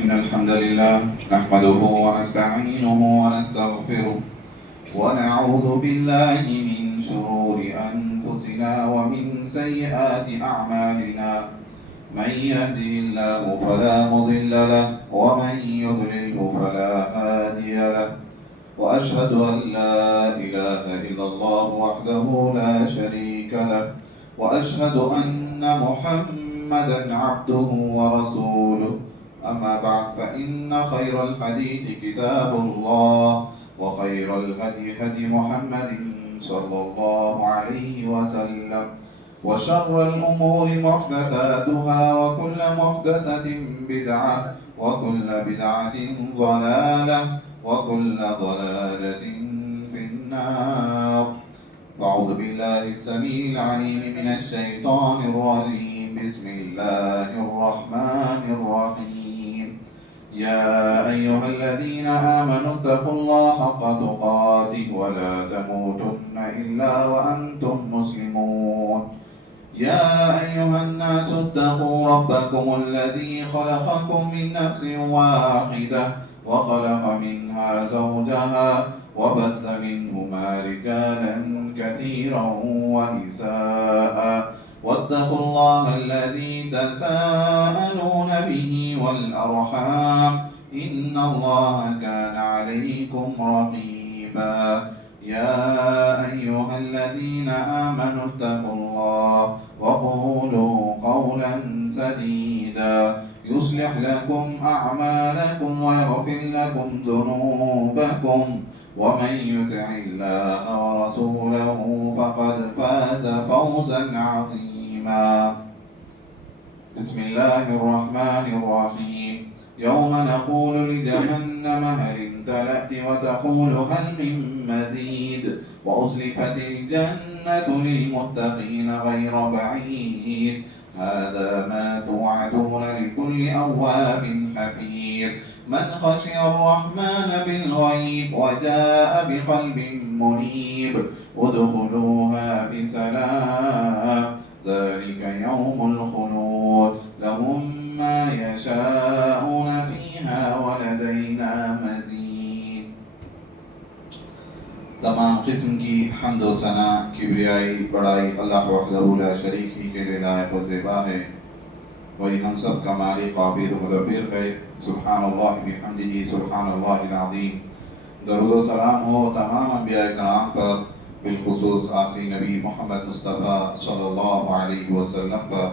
إن الحمد لله نحمده ونستعينه ونستغفره ونعوذ بالله من شرور أنفسنا ومن سيئات أعمالنا. من يهده الله فلا مضل له ومن يضلله فلا هادي له. وأشهد أن لا إله إلا الله وحده لا شريك له. وأشهد أن محمدا عبده ورسوله. أما بعد فإن خير الحديث كتاب الله وخير الهدي هدي محمد صلى الله عليه وسلم وشر الأمور محدثاتها وكل محدثة بدعة وكل بدعة ضلالة وكل ضلالة في النار. أعوذ بالله السميع العليم من الشيطان الرجيم. بسم الله الرحمن الرحيم. يا أيها الذين آمنوا اتقوا الله حق تقاته ولا تموتن إلا وأنتم مسلمون. يا أيها الناس اتقوا ربكم الذي خلقكم من نفس واحدة وخلق منها زوجها وبث منهما رجالا كثيرا ونساء واتقوا الله الذي تساءلون به والأرحام إن الله كان عليكم رقيبا. يا أيها الذين آمنوا اتقوا الله وقولوا قولا سديدا يصلح لكم أعمالكم ويغفر لكم ذنوبكم ومن يطع الله ورسوله فقد فاز فوزا عظيما. بسم الله الرحمن الرحيم. يوم نقول لجهنم هل امتلأت وتقول هل من مزيد وأزلفت الجنة للمتقين غير بعيد. هذا ما توعدون لكل أواب حفيظ. من خشي الرحمن بالغيب وجاء بقلب منيب ادخلوها بسلام ذلك يوم الخلود لهم ما يشاءون فيها ولدينا مزيد. تمام قسم کی حمد و ثنا کبریائی بڑائی اللہ وحدہ لا شریک ہی کے لیے لائق و زیبا ہے. وہی ہم سب کا مالک قابل و مدبر ہے. سبحان اللہ بحمدہ سبحان اللہ العظیم. درود و سلام ہو تمام انبیاء کرام پر، بالخصوص آخری نبی محمد مصطفیٰ صلی اللہ علیہ وسلم پر.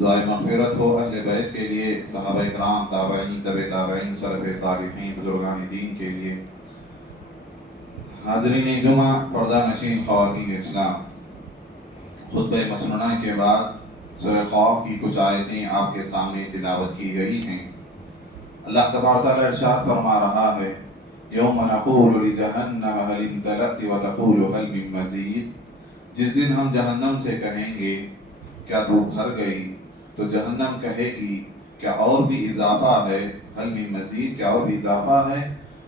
دعائے مغفرت ہو اہل بیت کے لیے، صحابہ کرام، تابعین، تبع تابعین، سلف صالحین، بزرگان دین کے لیے. حاضرین جمعہ، پردہ نشین خواتین اسلام، خطبہ مسنونہ کے بعد سورہ خوف کی کچھ آیتیں آپ کے سامنے تلاوت کی گئی ہیں. اللہ تبارک تعالیٰ ارشاد فرما رہا ہے: یوم نقول لجہنم هل امتلأت وتقول هل من مزید. جس دن ہم جہنم سے کہیں گے کیا تو بھر گئی، تو جہنم کہے گی کیا اور بھی اضافہ ہے. هل من مزید، کیا اور بھی اضافہ ہے.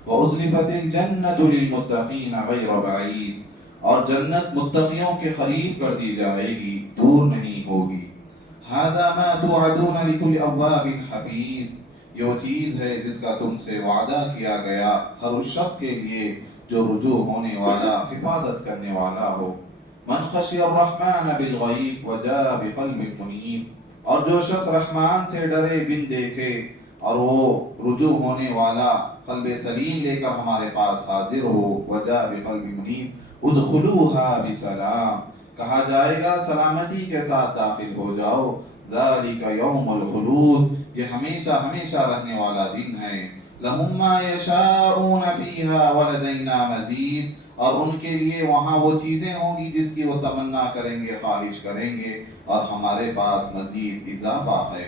وَأُزْلِفَتِ الْجَنَّةُ لِلْمُتَّقِينَ غَيْرَ بَعِيدٍ. اور جنت متقیوں کے قریب کر دی جائے گی، دور نہیں ہوگی. هَذَا مَا تُوعَدُونَ لِكُلِّ أَوَّابٍ حَفِيظٍ. یہ وہ چیز ہے جس کا تم سے وعدہ کیا گیا ہر اس شخص کے لیے جو رجوع ہونے والا، حفاظت کرنے والا ہو. من خشی الرحمن بالغیب وجاء بقلب منیب. اور جو شخص رحمان سے ڈرے بن دیکھے اور وہ رجوع ہونے والا قلب سلیم لے کر ہمارے پاس حاضر ہو. وجاء بقلب منیب ادخلوها بسلام. کہا جائے گا سلامتی کے ساتھ داخل ہو جاؤ. ذالک یوم الخلود. یہ ہمیشہ ہمیشہ رہنے والا دن ہے. لہم ما یشاءون فیہا ولدینا مزید. اور ان کے لیے وہاں وہ چیزیں ہوں گی جس کی وہ تمنا کریں گے، خواہش کریں گے، اور ہمارے پاس مزید اضافہ ہے.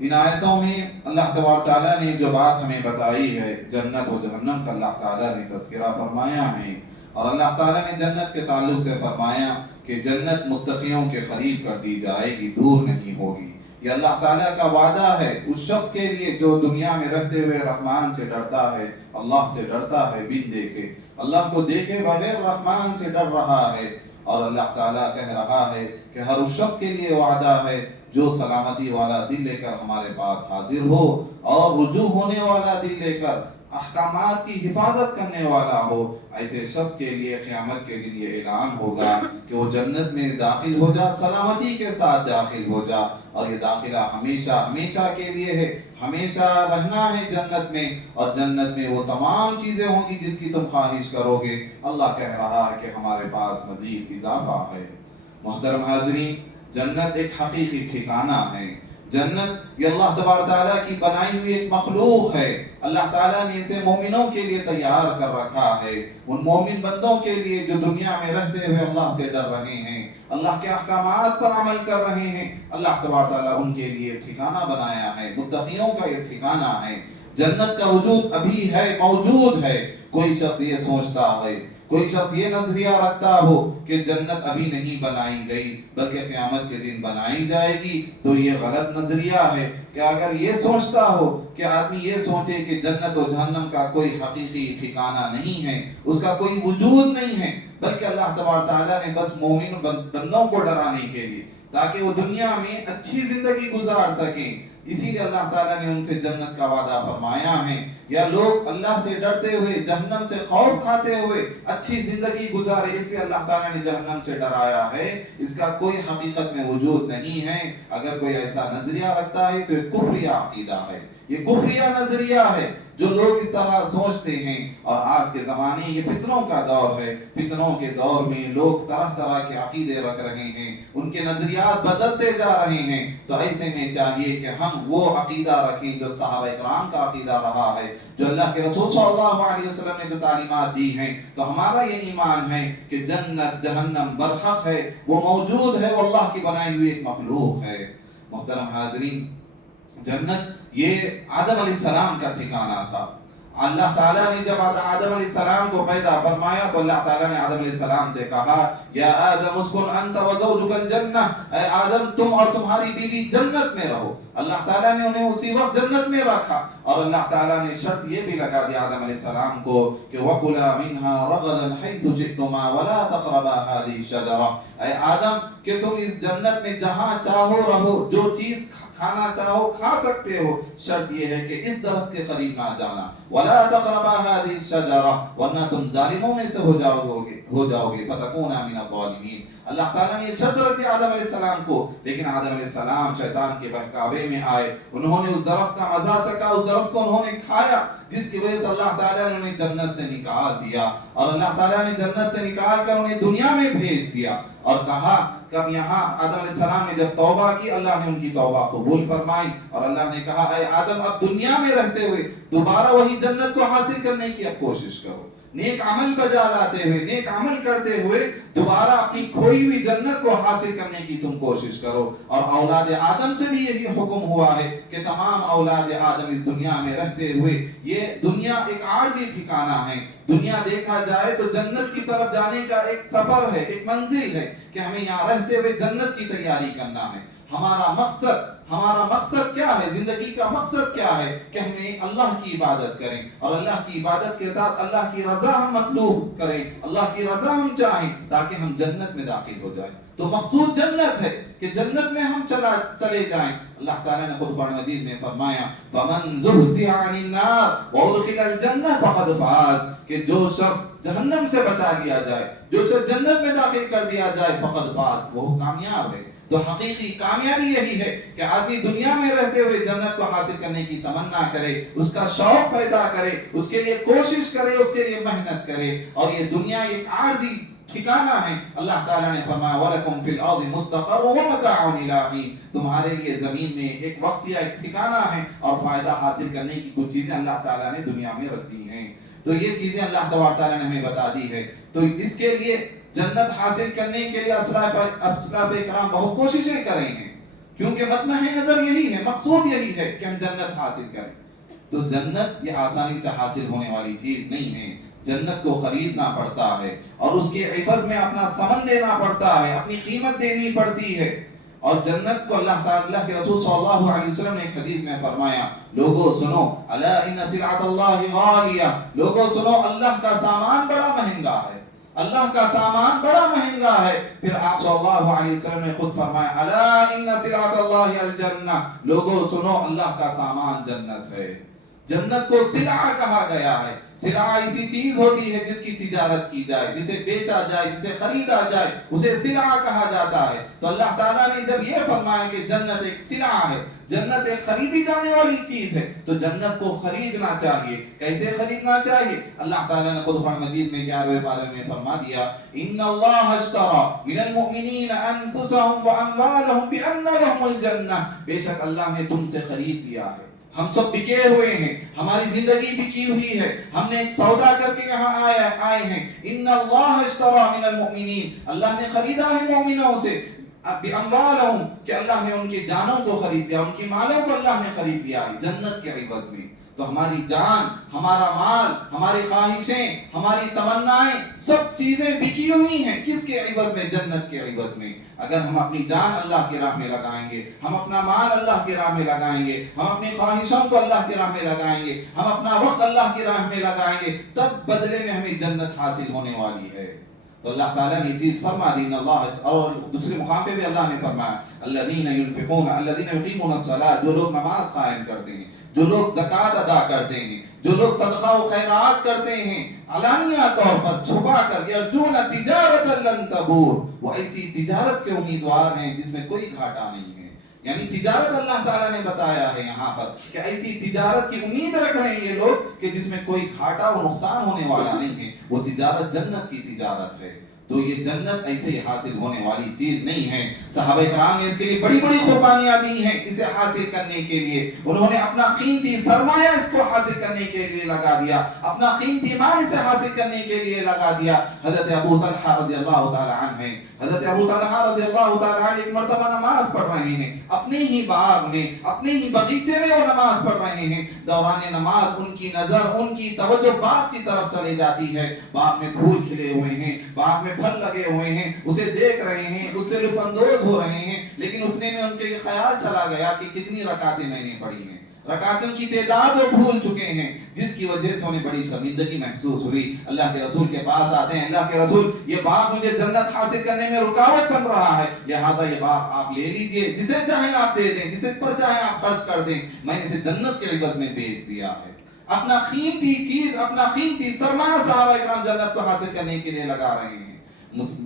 ان آیتوں میں اللہ تبارک تعالیٰ نے جو بات ہمیں بتائی ہے، جنت و جہنم کا اللہ تعالیٰ نے تذکرہ فرمایا ہے. اور اللہ تعالیٰ نے جنت کے تعلق سے فرمایا کہ جنت متقیوں کے قریب کر دی جائے گی، دور نہیں ہوگی. یہ اللہ تعالیٰ کا وعدہ ہے اس شخص کے لیے جو دنیا میں رہتے ہوئے رحمان سے ڈرتا ہے، اللہ سے ڈرتا ہے بن دیکھے، اللہ کو دیکھے بغیر رحمان سے ڈر رہا ہے. اور اللہ تعالیٰ کہہ رہا ہے کہ ہر اس شخص کے لیے وعدہ ہے جو سلامتی والا دل لے کر ہمارے پاس حاضر ہو اور رجوع ہونے والا دل لے کر احکامات کی حفاظت کرنے والا ہو، ایسے شخص کے لیے قیامت کے دن یہ اعلان ہوگا کہ وہ جنت میں داخل ہو جا، سلامتی کے ساتھ داخل ہو جا، اور یہ داخلہ ہمیشہ ہمیشہ کے لیے ہے، ہمیشہ رہنا ہے جنت میں، اور جنت میں وہ تمام چیزیں ہوں گی جس کی تم خواہش کرو گے۔ اللہ کہہ رہا ہے کہ ہمارے پاس مزید اضافہ ہے۔ محترم حاضرین، جنت ایک حقیقی ٹھکانہ ہے۔ جنت یہ اللہ تبارک تعالیٰ کی بنائی ہوئی ایک مخلوق ہے۔ اللہ تعالیٰ نے اسے مومنوں کے لیے تیار کر رکھا ہے، ان مومن بندوں کے لیے جو دنیا میں رہتے ہوئے اللہ سے ڈر رہے ہیں، اللہ کے احکامات پر عمل کر رہے ہیں۔ اللہ تبارک تعالیٰ ان کے لیے ٹھکانہ بنایا ہے، متقیوں کا یہ ٹھکانہ ہے۔ جنت کا وجود ابھی ہے، موجود ہے۔ کوئی شخص یہ سوچتا ہے، کوئی شخص یہ نظریہ رکھتا ہو کہ جنت ابھی نہیں بنائی گئی بلکہ قیامت کے دن بنائی جائے گی، تو یہ غلط نظریہ ہے۔ کہ اگر یہ سوچتا ہو کہ آدمی یہ سوچے کہ جنت و جہنم کا کوئی حقیقی ٹھکانہ نہیں ہے، اس کا کوئی وجود نہیں ہے، بلکہ اللہ تبارک تعالیٰ نے بس مومن بندوں کو ڈرانے کے لیے تاکہ وہ دنیا میں اچھی زندگی گزار سکیں، اسی لیے اللہ تعالیٰ نے ان سے جنت کا وعدہ فرمایا ہے۔ یا لوگ اللہ سے ڈرتے ہوئے، جہنم سے خوف کھاتے ہوئے اچھی زندگی گزارے، اس لیے اللہ تعالیٰ نے جہنم سے ڈرایا ہے۔ اس کا کوئی حقیقت میں وجود نہیں ہے۔ اگر کوئی ایسا نظریہ رکھتا ہے تو یہ کفریہ عقیدہ ہے، یہ کفریہ نظریہ ہے۔ جو لوگ اس طرح سوچتے ہیں، اور آج کے زمانے یہ فتنوں کا دور ہے، فتنوں کے دور میں لوگ طرح طرح کے عقیدے رکھ رہے ہیں، ان کے نظریات بدلتے جا رہے ہیں، تو ایسے میں چاہیے کہ ہم وہ عقیدہ رکھیں جو صحابہ اکرام کا عقیدہ رہا ہے، جو اللہ کے رسول صلی اللہ علیہ وسلم نے جو تعلیمات دی ہیں۔ تو ہمارا یہ ایمان ہے کہ جنت جہنم برحق ہے، وہ موجود ہے، وہ اللہ کی بنائی ہوئی ایک مخلوق ہے۔ محترم حاضرین، جنت یہ آدم علیہ السلام کا ٹھکانہ تھا۔ اللہ تعالیٰ نے جب آدم علیہ السلام کو پیدا فرمایا تو اللہ تعالیٰ نے آدم علیہ السلام سے کہا، یا آدم اسکن انت وزوجک الجنہ، اے آدم تم اور تمہاری بیوی جنت میں رہو۔ اللہ تعالیٰ نے انہیں اسی وقت جنت میں رکھا، اور اللہ تعالیٰ نے شرط یہ بھی لگا دی آدم علیہ السلام کو کہ وَكُلَا مِنْهَا رَغَدًا حَيْثُ شِئْتُمَا وَلَا تَقْرَبَا هَذِهِ الشَّجَرَةَ، اے آدم کہ تم اس جنت میں جہاں چاہو رہو، جو چیز کھانا چاہو کھا سکتے ہو، شرط یہ ہے کہ اس درخت کے قریب نہ جانا، وَلَا تَقْرَبَا هَذِهِ الشَّجَرَةَ، ورنہ تم ظالموں میں سے ہو جاؤ گے فَتَكُونَا مِنَ الظَّالِمِينَ۔ اللہ تعالیٰ نے یہ شرط رکھ دی آدم علیہ السلام کو، لیکن آدم علیہ السلام شیطان کے بہکاوے میں آئے، انہوں نے اس درخت کا مزہ چکھا، اس درخت کو انہوں نے کھایا، جس کی وجہ سے اللہ تعالیٰ نے انہیں جنت سے نکال دیا، اور اللہ تعالیٰ نے جنت سے نکال کر انہیں دنیا میں بھیج دیا، اور کہا کہ یہاں آدم علیہ السلام نے جب توبہ کی، اللہ نے ان کی توبہ قبول فرمائی، اور اللہ نے کہا اے آدم اب دنیا میں رہتے ہوئے دوبارہ وہی جنت کو حاصل کرنے کی اب کوشش کرو، نیک عمل بجا لاتے ہوئے، نیک عمل کرتے ہوئے دوبارہ اپنی کھوئی ہوئی جنت کو حاصل کرنے کی تم کوشش کرو۔ اور اولاد آدم سے بھی یہی حکم ہوا ہے کہ تمام اولاد آدم اس دنیا میں رہتے ہوئے، یہ دنیا ایک عارضی ٹھکانہ ہے، دنیا دیکھا جائے تو جنت کی طرف جانے کا ایک سفر ہے، ایک منزل ہے کہ ہمیں یہاں رہتے ہوئے جنت کی تیاری کرنا ہے۔ ہمارا مقصد کیا ہے؟ زندگی کا مقصد کیا ہے؟ کہ ہمیں اللہ کی عبادت کریں، اور اللہ کی عبادت کے ساتھ اللہ کی رضا ہم مطلوب کریں، اللہ کی رضا ہم چاہیں تاکہ ہم جنت میں داخل ہو جائیں۔ تو مقصود جنت ہے کہ جنت میں ہم چلے جائیں۔ اللہ تعالیٰ نے خود قرآن مجید میں فرمایا فَمَنْ زُحْزِحَ عَنِ النَّارِ وَأُدْخِلَ الْجَنَّةَ فَقَدْ فَازَ، کہ جو شخص جہنم سے بچا لیا جائے، جو شخص جنت میں داخل کر دیا جائے، فقد فاز، وہ کامیاب ہے۔ تو حقیقی کامیابی یہی ہے کہ آدمی دنیا میں رہتے ہوئے جنت کو حاصل کرنے کی تمنا کرے، اس کا شوق پیدا کرے، اس کے لیے کوشش کرے، اس کے لیے محنت کرے۔ اور یہ دنیا ایک عارضی ٹھکانہ ہے۔ اللہ تعالیٰ نے فرمایا وَلَكُمْ فِي الْأَرْضِ مُسْتَقَرٌّ وَمَتَاعٌ إِلَىٰ حِينٍ، تمہارے لیے زمین میں ایک وقتیہ ایک ٹھکانہ ہے، اور فائدہ حاصل کرنے کی کچھ چیزیں اللہ تعالیٰ نے دنیا میں رکھ دی ہیں۔ تو یہ چیزیں اللہ تبارک تعالیٰ نے ہمیں بتا دی ہے۔ تو اس کے لیے جنت حاصل کرنے کے لیے اسلاف اکرام بہت کوششیں کریں ہیں، کیونکہ مطمع نظر یہی ہے، مقصود یہی ہے کہ ہم جنت حاصل کریں۔ تو جنت یہ آسانی سے حاصل ہونے والی چیز نہیں ہے، جنت کو خریدنا پڑتا ہے، اور اس کے عوض میں اپنا ثمن دینا پڑتا ہے، اپنی قیمت دینی پڑتی ہے۔ اور جنت کو اللہ تعالیٰ کے رسول صلی اللہ علیہ وسلم نے ایک حدیث میں فرمایا لوگوں سنو الا ان سلعۃ اللہ غالیہ، لوگوں سنو اللہ کا سامان بڑا مہنگا ہے، اللہ کا سامان بڑا مہنگا ہے. پھر آپ صلی اللہ علیہ وسلم نے خود فرمایا الا ان سلعۃ اللہ الجنہ، لوگوں سنو اللہ کا سامان جنت ہے. جنت کو سلعہ کہا گیا ہے. سلعہ ایسی چیز ہوتی ہے جس کی تجارت کی جائے، جسے بیچا جائے، جسے خریدا جائے، اسے سلعہ کہا جاتا ہے. تو اللہ تعالیٰ نے جب یہ فرمایا کہ جنت ایک سلعہ ہے، جنت ایک خریدی جانے والی چیز ہے، تو جنت کو خریدنا چاہیے. کیسے خریدنا چاہیے؟ اللہ تعالیٰ نے خود قرآن مجید میں 11ویں پارے میں فرما دیا ان اللہ اشترى من المؤمنین انفسهم واموالهم بان لهم الجنہ، بے شک اللہ نے تم سے خرید لیا ہے. ہم سب بکے ہوئے ہیں، ہماری زندگی بکی ہوئی ہے، ہم نے ایک سودا کر کے یہاں آئے ہیں. ان اللہ اشترى من المؤمنین، اللہ نے خریدا ہے مومنوں سے، باموالہم، کہ اللہ نے ان کی جانوں کو خرید لیا، ان کی مالوں کو اللہ نے خرید لیا ہے جنت کے عوض میں. تو ہماری جان، ہمارا مال، ہماری خواہشیں، ہماری تمنائیں، سب چیزیں بکی ہوئی ہیں کس کے عوض میں؟ جنت کے عوض میں. اگر ہم اپنی جان اللہ کی راہ میں لگائیں گے، ہم اپنا مال اللہ کی راہ میں لگائیں گے، ہم اپنی خواہشوں کو اللہ کی راہ میں لگائیں گے، ہم اپنا وقت اللہ کی راہ میں لگائیں گے، تب بدلے میں ہمیں جنت حاصل ہونے والی ہے. تو اللہ تعالیٰ نے یہ چیز فرما دی ان اللہ، اور دوسرے مقام پہ بھی اللہ نے فرمایا الذین ينفقون الذین یقیمون الصلاۃ، جو لوگ نماز قائم کرتے ہیں، جو لوگ زکوٰۃ ادا کرتے ہیں، جو لوگ صدقہ و خیرات کرتے ہیں علانیہ طور پر، چھپا کر، یرجون تجارت لن تبور، وہ ایسی تجارت کے امیدوار ہیں جس میں کوئی گھاٹا نہیں ہے. یعنی تجارت اللہ تعالیٰ نے بتایا ہے یہاں پر کہ ایسی تجارت کی امید رکھ رہے ہیں یہ لوگ کہ جس میں کوئی گھاٹا و نقصان ہونے والا نہیں ہے. وہ تجارت جنت کی تجارت ہے. تو یہ جنت ایسے حاصل ہونے والی چیز نہیں ہے. صحابہ کرام نے اس کے لیے بڑی بڑی قربانیاں دی ہیں اسے حاصل کرنے کے لیے. انہوں نے اپنا قیمتی سرمایہ اس کو حاصل کرنے کے لیے لگا دیا، اپنا قیمتی مال اسے حاصل کرنے کے لیے لگا دیا. حضرت ابو طلحہ رضی اللہ تعالی عنہ ہیں، حضرت ابو طلحہ رضی اللہ تعالی عنہ ایک مرتبہ نماز پڑھ رہے ہیں اپنے ہی باغ میں، اپنے ہی باغیچے میں وہ نماز پڑھ رہے ہیں. دوران نماز ان کی نظر، ان کی توجہ باغ کی طرف چلے جاتی ہے. باغ میں پھول کھلے ہوئے ہیں، باغ میں پھل لگے ہوئے ہیں، اسے دیکھ رہے ہیں، اس سے لطف اندوز ہو رہے ہیں. لیکن اتنے میں ان کے خیال چلا گیا کہ کتنی رکعتیں میں نے پڑھی ہیں، رکعتوں کی تعداد وہ بھول چکے ہیں، جس کی وجہ سے انہیں بڑی شرمندگی محسوس ہوئی. اللہ کے رسول کے پاس آتے ہیں، اللہ کے رسول یہ باغ مجھے جنت حاصل کرنے میں رکاوٹ بن رہا ہے، لہذا یہ باغ آپ لے لیجئے، جسے چاہیں آپ دے دیں، جسے پر چاہیں آپ خرچ کر دیں، میں نے اسے جنت کے عوض میں بیچ دیا ہے. اپنا قیمتی چیز، اپنا قیمتی سرمایہ صحابہ کرام جنت کو حاصل کرنے کے لیے لگا رہے ہیں.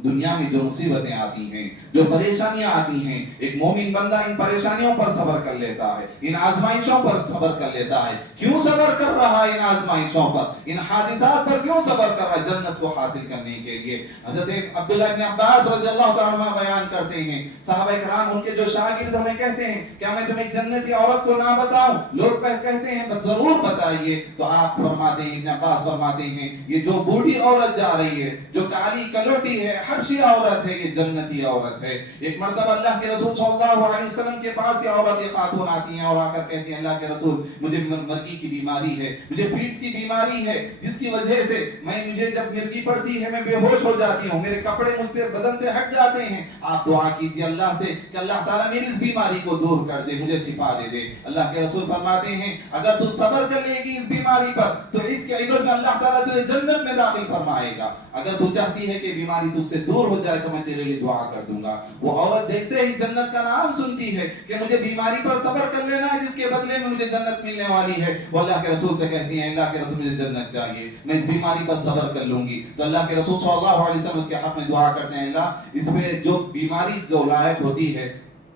دنیا میں جو مصیبتیں آتی ہیں، جو پریشانیاں آتی ہیں، ایک مومن بندہ ان پریشانیوں پر صبر کر لیتا ہے، ان آزمائشوں پر صبر کر لیتا ہے. کیوں صبر کر رہا ہے ان آزمائشوں پر، ان حادثات پر کیوں صبر کر رہا ہے؟ جنت کو حاصل کرنے کے لیے. حضرت عبداللہ ابن عباس رضی اللہ تعالیٰ عنہ بیان کرتے ہیں، صحابہ کرام ان کے جو شاگرد ہمیں کہتے ہیں کیا میں تمہیں جنتی عورت کو نہ بتاؤں؟ لوگ کہتے ہیں ضرور بتائیے. تو آپ فرماتے ہیں، ابن عباس فرماتے ہیں، یہ جو بوڑھی عورت جا رہی ہے، جو کالی کلوٹی ہے، حبشی عورت ہے، یہ جنتی عورت ہے. ایک مرتبہ اللہ کے رسول صلی اللہ علیہ وسلم کے پاس یہ عورت خاتون آتی ہیں اور آ کر کہتی ہیں اللہ کے رسول مجھے مرگی کی بیماری ہے، مجھے فیٹس کی بیماری ہے، جس کی وجہ سے مجھے جب مرگی پڑتی ہے میں بے ہوش ہو جاتی ہوں، میرے کپڑے مجھ سے بدن سے ہٹ جاتے ہیں. آپ دعا کیجیے اللہ سے کہ اللہ تعالیٰ میری اس بیماری کو دور کر دے، مجھے شفا دے دے. اللہ کے رسول فرماتے ہیں اگر تو صبر کر لے گی اس بیماری پر تو اس کے عوض میں اللہ تعالیٰ تجھے جنت میں داخل فرمائے گا. اگر تو چاہتی ہے کہ بیماری تجھ سے دور ہو جائے تو میں تیرے لیے دعا کر دوں گا. وہ عورت جیسے ہی جنت کا نام سنتی ہے کہ مجھے بیماری پر صبر کر لینا ہے جس کے بدلے میں مجھے جنت ملنے والی ہے، وہ اللہ کے رسول سے کہتی ہیں اللہ کے رسول مجھے جنت چاہیے، میں اس بیماری پر صبر کر لوں گی. تو اللہ کے رسول صلی اللہ علیہ وسلم اس کے حق میں دعا کرتے ہیں اللہ اس پہ جو بیماری جو لائق ہوتی ہے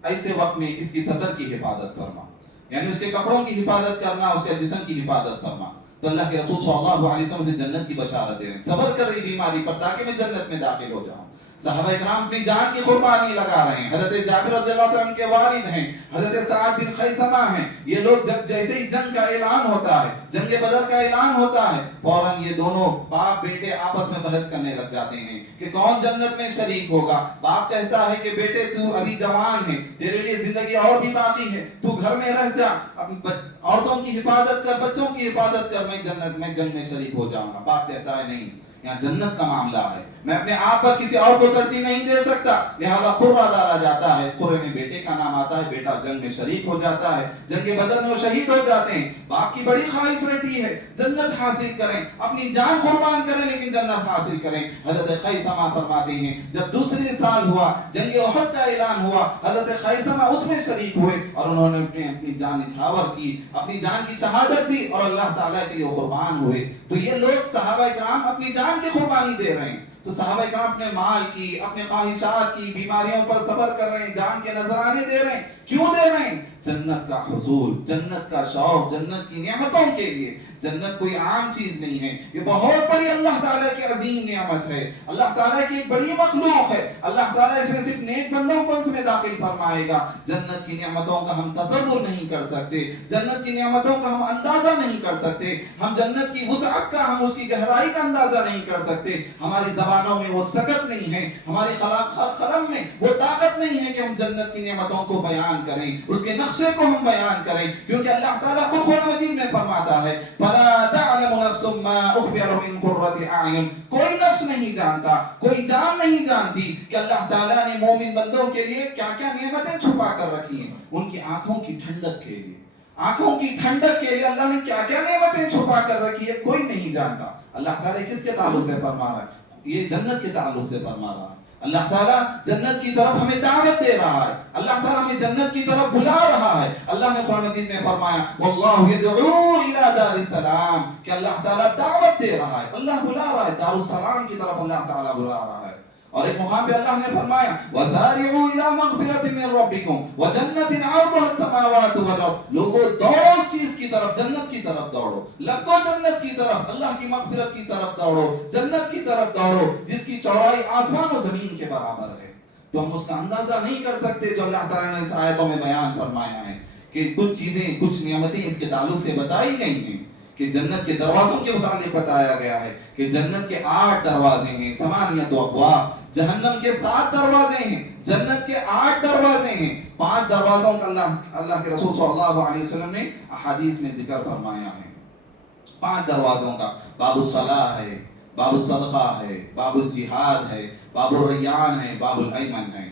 ایسے وقت میں اس کی صدر کی حفاظت فرما، یعنی اس کے کپڑوں کی حفاظت کرنا، اس کے جسم کی حفاظت فرما. تو اللہ کے رسول صلی اللہ علیہ وسلم سے جنت کی بشارت دے رہے ہیں، صبر کر رہی بیماری پر تاکہ میں جنت میں داخل ہو جاؤں. صحابہ کرام اپنی جان کی قربانی لگا رہے ہیں. حضرت جابر رضی اللہ عنہ کے والد ہیں، حضرت سعد بن خیثمہ ہیں. یہ لوگ جب جیسے ہی جنگ کا اعلان ہوتا ہے، جنگ بدر کا اعلان ہوتا ہے، فوراً یہ دونوں باپ بیٹے آپس میں بحث کرنے لگ جاتے ہیں کہ کون جنت میں شریک ہوگا. باپ کہتا ہے کہ بیٹے تو ابھی جوان ہے، تیرے لیے زندگی اور بھی باقی ہے، تو گھر میں رہ جا، عورتوں کی حفاظت کر، بچوں کی حفاظت کر، میں جنت میں جنگ میں شریک ہو جاؤں گا. باپ کہتا ہے نہیں، یہاں جنت کا معاملہ ہے. میں اپنے آپ پر کسی اور کو ترجیح نہیں دے سکتا, لہذا قرہ ڈالا جاتا ہے. قرہ میں بیٹے کا نام آتا ہے, بیٹا جنگ میں شریک ہو جاتا ہے, جنگ بدر میں وہ شہید ہو جاتے ہیں. باپ کی بڑی خواہش رہتی ہے جنت حاصل کریں, اپنی جان قربان کریں لیکن جنت حاصل کریں. حضرت خیثمہ فرماتے ہیں جب دوسرے سال ہوا جنگ احد کا اعلان ہوا, حضرت خیثمہ اس میں شریک ہوئے اور انہوں نے اپنی جان نچھاور کی, اپنی جان کی شہادت دی اور اللہ تعالیٰ کے لیے قربان ہوئے. تو یہ لوگ صحابہ کرام اپنی جان کی قربانی دے رہے ہیں. تو صحابہ کرام اپنے مال کی, اپنے خواہشات کی, بیماریوں پر صبر کر رہے ہیں, جان کے نذرانے دے رہے ہیں. کیوں دے رہے ہیں؟ جنت کا حصول, جنت کا شوق, جنت کی نعمتوں کے لیے. جنت کوئی عام چیز نہیں ہے, یہ بہت بڑی اللہ تعالیٰ کی عظیم نعمت ہے, اللہ تعالیٰ کی ایک بڑی مخلوق ہے. اللہ تعالیٰ اس میں صرف نیک بندوں کو اس میں داخل فرمائے گا. جنت کی نعمتوں کا ہم تصور نہیں کر سکتے, جنت کی نعمتوں کا ہم اندازہ نہیں کر سکتے, ہم جنت کی وسعت کا, ہم اس کی گہرائی کا اندازہ نہیں کر سکتے. ہماری زبانوں میں وہ سکت نہیں ہے, ہماری قلم میں وہ طاقت نہیں ہے کہ ہم جنت کی نعمتوں کو بیان کریں, اس کے نقشے کو ہم بیان کریں. کیونکہ اللہ تعالیٰ خود قرآن مجید میں فرماتا ہے فَلَا تَعْلَمُ نَفْسٌ مَّا أُخْفِيَ لَهُم مِّن قُرَّةِ أَعْيُنٍ. کوئی نفس نہیں جانتا, کوئی جان نہیں جانتی کہ اللہ تعالیٰ نے مومن بندوں کے لیے کیا کیا نعمتیں چھپا کر رکھی ہیں. ان کی آنکھوں کی ٹھنڈک کے لیے, آنکھوں کی ٹھنڈک کے لیے اللہ نے کیا کیا نعمتیں چھپا کر رکھی ہے, کوئی نہیں جانتا. اللہ تعالیٰ کس کے تعلق سے فرما رہا ہے؟ یہ جنت کے تعلق سے فرما رہا ہے. اللہ تعالیٰ جنت کی طرف ہمیں دعوت دے رہا ہے, اللہ تعالیٰ ہمیں جنت کی طرف بلا رہا ہے. اللہ نے قرآن مجید میں فرمایا واللہ یدعو الی دار السلام, کہ اللہ تعالیٰ دعوت دے رہا ہے, اللہ بلا رہا ہے, دار السلام کی طرف اللہ تعالیٰ بلا رہا ہے. اور ایک مقام پہ اللہ نے فرمایا وَسَارِعُوا إِلَى مَغْفِرَةٍ مِّن رَّبِّكُمْ وَجَنَّةٍ عَرْضُهَا السَّمَاوَاتُ وَالْأَرْضُ. لوگوں دوڑو اس چیز کی طرف, جنت کی طرف دوڑو, لگو جنت کی طرف, اللہ کی مغفرت کی طرف دوڑو, جنت کی طرف دوڑو جس کی چوڑائی آسمان و زمین کے برابر ہے. تو ہم اس کا اندازہ نہیں کر سکتے جو اللہ تعالیٰ نے اس آیتوں میں بیان فرمایا ہے کہ کچھ چیزیں, کچھ نعمتیں اس کے تعلق سے بتائی گئی ہیں. کہ جنت کے دروازوں کے متعلق بتایا گیا ہے کہ جنت کے 8 دروازے ہیں, 8 ابواب. جہنم کے 7 دروازے ہیں, جنت کے 8 دروازے ہیں. 5 دروازوں کا اللہ کے رسول صلی اللہ علیہ وسلم نے احادیث میں ذکر فرمایا ہے. 5 دروازوں کا, باب الصلاح ہے, باب الصدقہ ہے, باب الجہاد ہے, باب الریان ہے, باب الایمن ہے.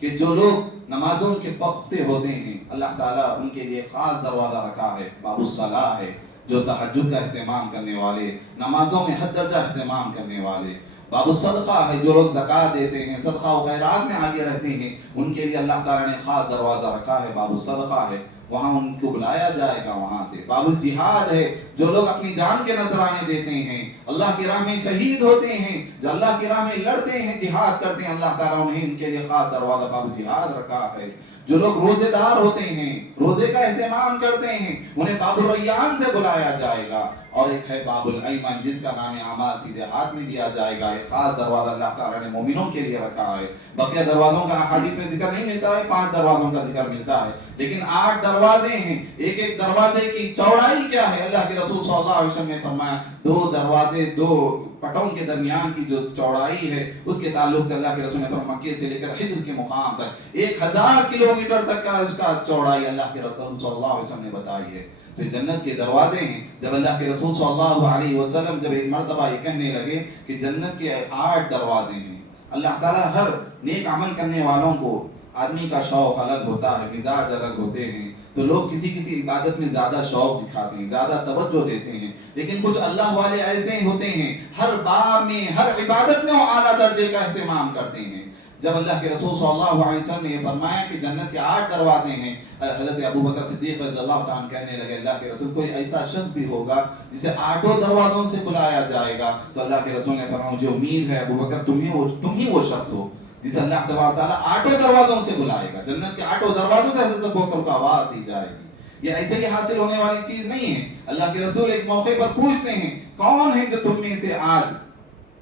کہ جو لوگ نمازوں کے وقفے ہوتے ہیں اللہ تعالیٰ ان کے لیے خاص دروازہ رکھا ہے. باب الصلاح ہے, جو تہجد کا اہتمام کرنے والے, نمازوں میں حد درجہ اہتمام کرنے والے. باب الصدقہ ہے, جو لوگ زکوٰۃ دیتے ہیں, صدقہ و خیرات میں آگے رہتے ہیں, ان کے لیے اللہ تعالیٰ نے خاص دروازہ رکھا ہے, باب الصدقہ ہے, وہاں ان کو بلایا جائے گا وہاں سے. باب الجہاد ہے, جو لوگ اپنی جان کے نذرانے دیتے ہیں, اللہ کی راہ میں شہید ہوتے ہیں, جو اللہ کی راہ میں لڑتے ہیں, جہاد کرتے ہیں, اللہ تعالیٰ نے ان کے لیے خاص دروازہ باب الجہاد رکھا ہے. جو لوگ روزے دار ہوتے ہیں, روزے کا اہتمام کرتے ہیں, انہیں باب الریان سے بلایا جائے گا. اور ایک ہے باب الایمن جس کا نام اعمال سیدھے ہاتھ میں دیا جائے گا. ایک خاص دروازہ اللہ تعالیٰ نے مومنوں کے لیے رکھا ہے. بقیہ دروازوں کا حدیث میں ذکر نہیں ملتا ہے, 5 دروازوں کا ذکر ملتا ہے, لیکن 8 دروازے ہیں. ایک ایک دروازے کی چوڑائی کیا ہے, اللہ کے رسول صلی اللہ علیہ وسلم نے فرمایا 2 دروازے, 2 پٹوں کے درمیان کی جو چوڑائی ہے اس کے تعلق سے اللہ کے رسول نے فرمایا مکے سے لے کر حجر کے مقام تک 1000 کلومیٹر تک کا اس کا چوڑائی اللہ کے رسول صلی اللہ علیہ وسلم نے بتائی ہے. تو یہ جنت کے دروازے ہیں. جب اللہ کے رسول صلی اللہ علیہ وسلم جب ایک مرتبہ یہ کہنے لگے کہ جنت کے 8 دروازے ہیں, اللہ تعالیٰ ہر نیک عمل کرنے والوں کو, آدمی کا شوق الگ ہوتا ہے, مزاج الگ ہوتے ہیں, تو لوگ کسی عبادت میں زیادہ شوق دکھاتے ہیں, زیادہ توجہ دیتے ہیں, لیکن کچھ اللہ والے ایسے ہوتے ہیں ہر باب میں, ہر عبادت میں وہ اعلیٰ درجے کا اہتمام کرتے ہیں. جب اللہ کے رسول صلی اللہ علیہ وسلم نے یہ فرمایا کہ جنت کے 8 دروازے ہیں, حضرت ابو بکر صدیق رضی اللہ تعالیٰ کہنے لگے اللہ کے رسول کوئی ایسا شخص بھی ہوگا جسے 8 دروازوں سے بلایا جائے گا. تو اللہ کے رسول نے فرمایا مجھے امید ہے ابو بکر تم ہی وہ شخص ہو جسے اللہ تبارک تعالیٰ 8 دروازوں سے بلائے گا. جنت کے 8 دروازوں سے حضرت ابو بکر کو آواز دی جائے گی. یہ ایسے ہی حاصل ہونے والی چیز نہیں ہے. اللہ کے رسول ایک موقع پر پوچھتے ہیں کون ہے جو تم میں سے آج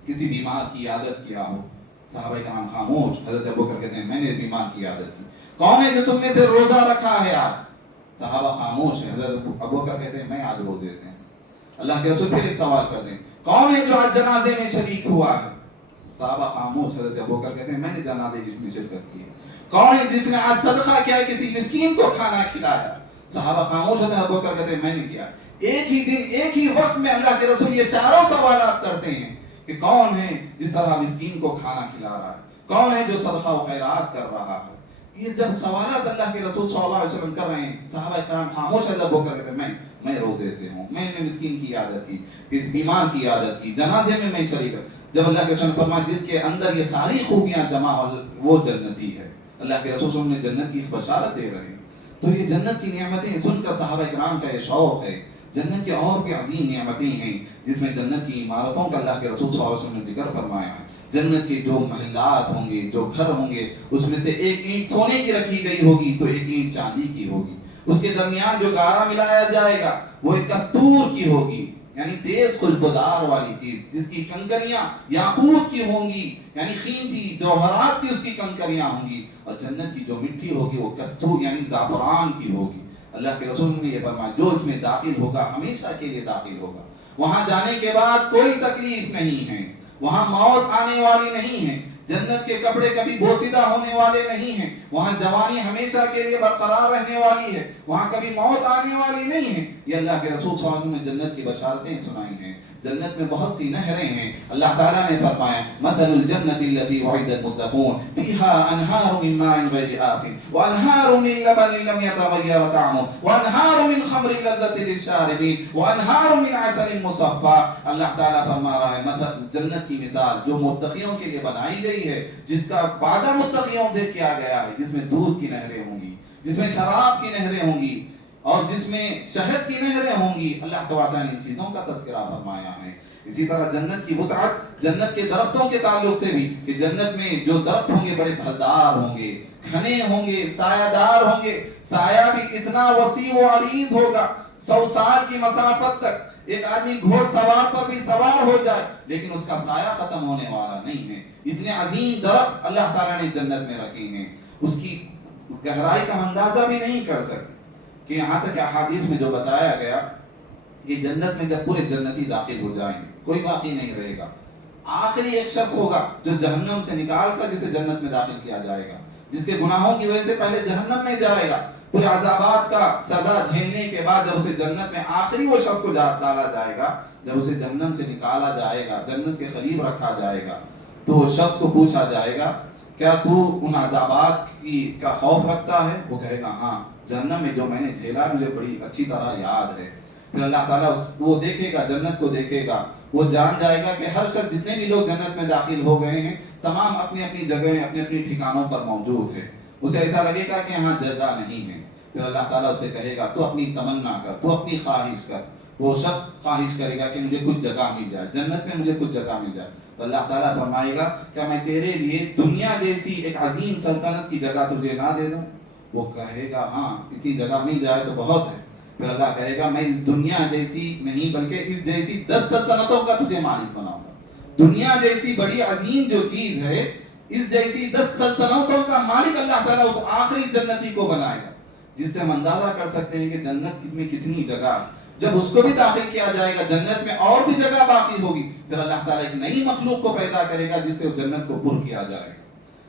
کسی بیمار کی عادت کیا ہو؟ صحابہ کرام خاموش. حضرت ابوبکر کہتے ہیں میں نے بیمار کی عادت کی. کون ہے جو تم میں سے روزہ رکھا ہے آج؟ صحابہ خاموش ہے. حضرت ابوبکر کہتے ہیں میں آج روزے سے. اللہ کے رسول پھر ایک سوال کرتے ہیں کون ہے جو آج جنازے میں شریک ہوا ہے؟ صحابہ خاموش. حضرت ابوبکر کہتے ہیں میں نے جنازے میں شرکت کی ہے. کون ہے جس نے آج صدقہ کیا ہے, کسی مسکین کو کھانا کھلایا؟ صحابہ خاموش. حضرت ابوبکر کہتے ہیں میں نے کیا. ایک ہی دن ایک ہی وقت میں اللہ کے رسول یہ چاروں سوالات کرتے ہیں کہ کون ہے جس طرح مسکین کو کھانا کھلا رہا ہے، کون ہے جو صدقہ و خیرات کر رہا ہے. یہ جب سوالات اللہ کے رسول صلی اللہ علیہ وسلم کر رہے ہیں، صحابہ کرام خاموش ادب ہو کر کہتے ہیں میں روزے سے ہوں، میں نے مسکین کی عادت کی، کسی بیمار کی عادت کی، جنازے میں شریک ہوں. جب اللہ کے رسول نے فرمایا جس کے اندر یہ ساری خوبیاں جمع وہ جنتی ہے، اللہ کے رسول صلی اللہ علیہ وسلم نے جنت کی بشارت دے رہے ہیں. تو یہ جنت کی نعمتیں سن کر صحابہ کرام کا یہ شوق ہے. جنت کی اور بھی عظیم نعمتیں ہیں جس میں جنت کی عمارتوں کا اللہ کے رسول صلی اللہ علیہ وسلم نے ذکر فرمایا ہے. جنت کے جو محلات ہوں گے، جو گھر ہوں گے، اس میں سے ایک اینٹ سونے کی رکھی گئی ہوگی تو ایک اینٹ چاندی کی ہوگی. اس کے درمیان جو گاڑا ملایا جائے گا وہ ایک کستور کی ہوگی، یعنی تیز خوشبودار والی چیز، جس کی کنکریاں یاقوت کی ہوں گی، یعنی قیمتی جوہرات کی اس کی کنکریاں ہوں گی. اور جنت کی جو مٹی ہوگی وہ کستور یعنی زعفران کی ہوگی. اللہ کے رسول نے یہ فرمایا جو اس میں داخل ہوگا ہمیشہ کے لیے داخل ہوگا. وہاں جانے کے بعد کوئی تکلیف نہیں ہے، وہاں موت آنے والی نہیں ہے، جنت کے کپڑے کبھی بوسیدہ ہونے والے نہیں ہیں، وہاں جوانی ہمیشہ کے لیے برقرار رہنے والی ہے، وہاں کبھی موت آنے والی نہیں ہے. یہ اللہ کے رسول صلی اللہ علیہ وسلم نے جنت کی بشارتیں سنائی ہیں. جنت میں بہت سی نہریں ہیں. اللہ تعالیٰ نے فرمایا مثل الجنة التي وعد المتقون فيها أنهار من ماء غير آسن وأنهار من لبن لم يتغير طعمه وأنهار من خمر لذة للشاربين وأنهار من عسل مصفى. اللہ تعالیٰ فرما رہا ہے مثل جنت کی مثال جو متقیوں کے لیے بنائی گئی ہے، جس کا وعدہ متقیوں سے کیا گیا ہے، جس میں دودھ کی نہریں ہوں گی، جس میں شراب کی نہریں ہوں گی، اور جس میں شہد کی نہریں ہوں گی. اللہ تعالیٰ نے ان چیزوں کا تذکرہ فرمایا ہے. اسی طرح جنت کی وسعت، جنت کے درختوں کے تعلق سے بھی کہ جنت میں جو درخت ہوں گے بڑے پھلدار ہوں گے، گھنے ہوں گے، سایہ دار ہوں گے. سایہ بھی اتنا وسیع و عریض ہوگا 100 سال کی مسافت تک ایک آدمی گھوڑ سوار پر بھی سوار ہو جائے لیکن اس کا سایہ ختم ہونے والا نہیں ہے. اتنے عظیم درخت اللہ تعالیٰ نے جنت میں رکھے ہیں. اس کی گہرائی کا اندازہ بھی نہیں کر سکتے کہ یہاں تک احادیث میں جو بتایا گیا کہ جنت میں جب پورے جنتی داخل ہو جائیں کوئی باقی نہیں رہے گا. آخری ایک شخص ہوگا جو جہنم سے نکال کر جسے جنت میں داخل کیا جائے گا، جس کے گناہوں کی وجہ سے پہلے جہنم میں جائے گا، پورے عذابات کا سزا جھیلنے کے بعد جب اسے جنت میں آخری وہ شخص کو ڈالا جائے گا، جب اسے جہنم سے نکالا جائے گا، جنت کے قریب رکھا جائے گا، تو وہ شخص کو پوچھا جائے گا کیا تو ان عذابات کا خوف رکھتا ہے؟ وہ کہے گا ہاں، جہنم میں جو میں نے جھیلا مجھے بڑی اچھی طرح یاد ہے. پھر اللہ تعالیٰ وہ دیکھے گا، جنت کو دیکھے گا، وہ جان جائے گا کہ ہر شخص جتنے بھی لوگ جنت میں داخل ہو گئے ہیں تمام اپنی اپنی جگہیں اپنی اپنی ٹھکانوں پر موجود ہیں. اسے ایسا لگے گا کہ یہاں جگہ نہیں ہے. پھر اللہ تعالیٰ اسے کہے گا تو اپنی تمنا کر، تو اپنی خواہش کر. وہ شخص خواہش کرے گا کہ مجھے کچھ جگہ مل جائے، جنت میں مجھے کچھ جگہ مل جائے. تو اللہ تعالیٰ فرمائے گا کیا میں تیرے لیے دنیا جیسی ایک عظیم سلطنت کی جگہ تجھے نہ دے دوں؟ وہ کہے گا ہاں، اتنی جگہ مل جائے تو بہت ہے. پھر اللہ کہے گا میں اس دنیا جیسی نہیں بلکہ اس جیسی 10 سلطنتوں کا تجھے مالک بناؤں گا. دنیا جیسی بڑی عظیم جو چیز ہے، اس جیسی 10 سلطنتوں کا مالک اللہ تعالیٰ اس آخری جنتی کو بنائے گا، جس سے ہم اندازہ کر سکتے ہیں کہ جنت میں کتنی جگہ. جب اس کو بھی داخل کیا جائے گا جنت میں اور بھی جگہ باقی ہوگی، پھر اللہ تعالیٰ ایک نئی مخلوق کو پیدا کرے گا جس سے وہ جنت کو پر کیا جائے گا.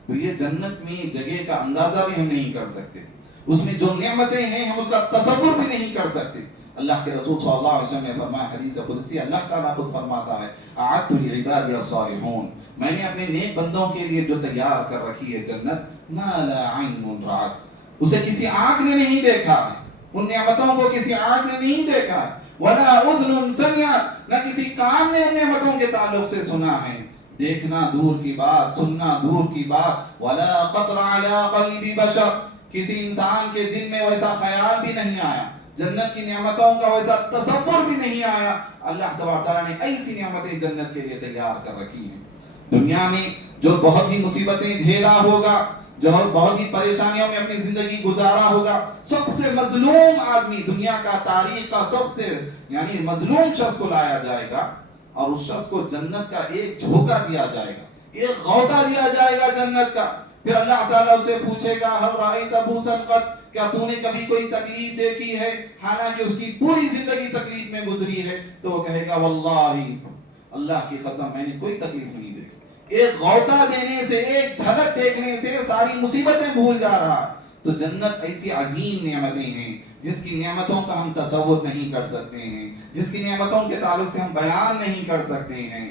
تو یہ جنت میں جگہ کا اندازہ بھی ہم نہیں کر سکتے، اس میں جو نعمتیں ہیں ہم اس کا تصور بھی نہیں کر سکتے. اللہ کے رسول صلی اللہ علیہ وسلم نے فرمایا حدیث قدسی، اللہ تعالیٰ خود فرماتا ہے اعدت لعبادی الصالحون، میں نے اپنے نیک بندوں کے لیے جو تیار کر رکھی ہے جنت، ما لا عین رأت، اسے کسی آنکھ نے نہیں دیکھا ہے، ان نعمتوں کو کسی آنکھ نے نہیں دیکھا ہے، ولا اذن سمعت، نہ کسی کان نے ان نعمتوں کے تعلق سے سنا ہے. دیکھنا دور کی بات، سننا دور کی بات، ولا خطر علی قلب بشر، کسی انسان کے دل میں ویسا خیال بھی نہیں آیا، جنت کی نعمتوں کا ویسا تصور بھی نہیں آیا. اللہ تبارک تعالیٰ نے ایسی نعمتیں جنت کے لیے تیار کر رکھی ہیں. دنیا میں جو بہت ہی مصیبتیں جھیلا ہوگا، جو بہت ہی پریشانیوں میں اپنی زندگی گزارا ہوگا، سب سے مظلوم آدمی دنیا کا تاریخ کا سب سے یعنی مظلوم شخص کو لایا جائے گا اور اس شخص کو جنت کا ایک جھونکا دیا جائے گا، ایک غوطہ دیا جائے گا جنت کا. پھر اللہ تعالیٰ اسے پوچھے گا هل رأيت بؤسا قط، کیا تو نے کبھی کوئی تکلیف دیکھی ہے؟ حالانکہ اس کی پوری زندگی تکلیف میں گزری ہے. تو وہ کہے گا واللہ، اللہ کی قسم میں نے کوئی تکلیف نہیں دیکھی. ایک غوطہ دینے سے، ایک جھلک دیکھنے سے ساری مصیبتیں بھول جا رہا. تو جنت ایسی عظیم نعمتیں ہیں جس کی نعمتوں کا ہم تصور نہیں کر سکتے ہیں، جس کی نعمتوں کے تعلق سے ہم بیان نہیں کر سکتے ہیں.